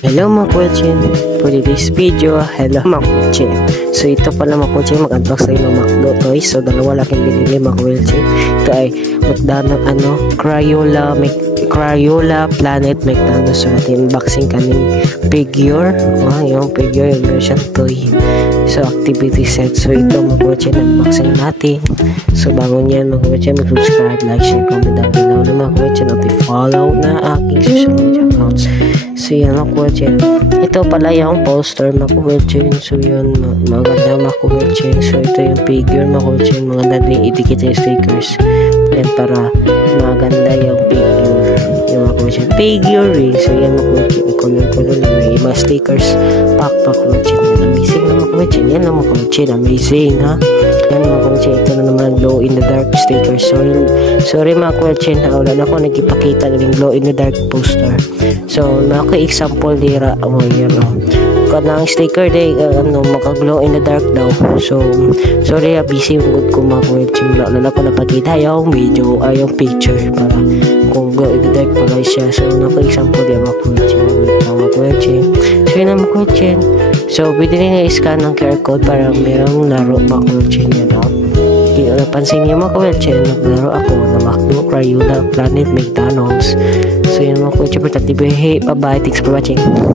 Hello mga kuwetsin, for this video, hello mga kuwetsin. So ito pala mga kuwetsin, mag-unbox tayo ng McDo toys. So dalawa laking binili mga kuwetsin. Ito ay McDonald's Crayola Planet McDonald's. So natin unboxing kaming figure. Yung figure, yung version toy. So activity set. So ito mga kuwetsin, unboxing natin. So bago niyan mga kuwetsin, mag-subscribe, like, share, comment down below na mga kuwetsin, at i-follow na aking social media accounts. So yan mga kuwetsin, ito pala yung poster mga kuwetsin. So yun, maganda mga kuwetsin. So ito yung figure mga kuwetsin, maganda din idikit yung stickers yan para maganda yung figure, yung mga kuwetsin figure eh. So yan mga kuwetsin, color na may mga stickers pack mga kuwetsin. Amazing na mga kuwetsin, yan na mga kuwetsin, amazing ha. Yan mga kuwetsin, ito na naman glow in the dark stickers. Sorry mga kuwetsin, wala na ako nagipakita ng glow in the dark poster. So mga example dira, yan kanang sticker day, maka-glow in the dark daw. So sorry busy good ko mga kuwetsin, wala ko napakita yung video ay yung picture para kung glow in the dark pala siya. So naka-example dira mga kuwetsin. So yun na mga kuwetsin. So pwede rin i-scan ng QR code para merong laro mga kuwetsin yan. Kaya napansin niyo mga kuwetsin, naglaro ako na McDo Crayola Planet McDonald's. So yun mga kuwetsin, bye bye, thanks for watching.